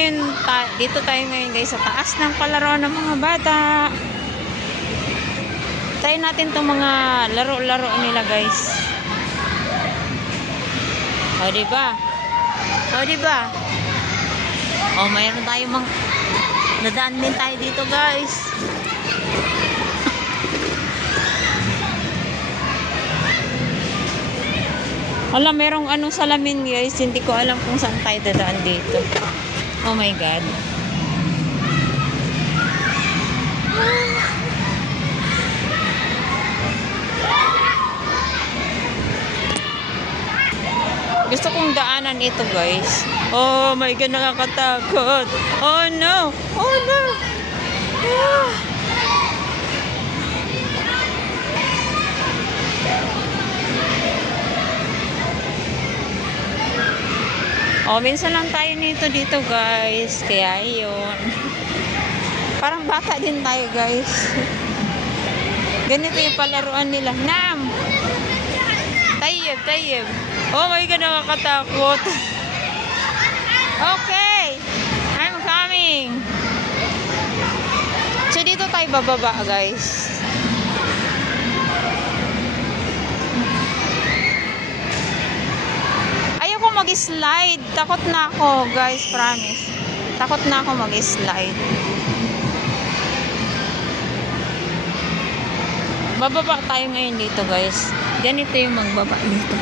ngayon, ta- dito tayo ngayon guys sa taas ng palaro ng mga bata. Tayo natin itong mga laro-laro nila guys. O, di ba? O, di ba? O, mayroon tayo mang... Nadaan din tayo dito guys. Wala, merong anong salamin guys. Hindi ko alam kung saan tayo dadaan dito. Oh my God. Gusto kong daanan ito guys. Oh my God, nakakatakot. Oh no! Oh no! Oh, minsan lang tayo nito dito, guys. Kaya yun. Parang bata din tayo, guys. Ganito yung palaruan nila. Nam! Tayyib, tayyib. Oh my God, nakakatakot. Okay. I'm coming. So, dito tayo bababa, guys. Mag-slide. Takot na ako, guys. Promise. Takot na ako mag-slide. Bababa tayo ngayon dito, guys. Ganito yung magbaba dito.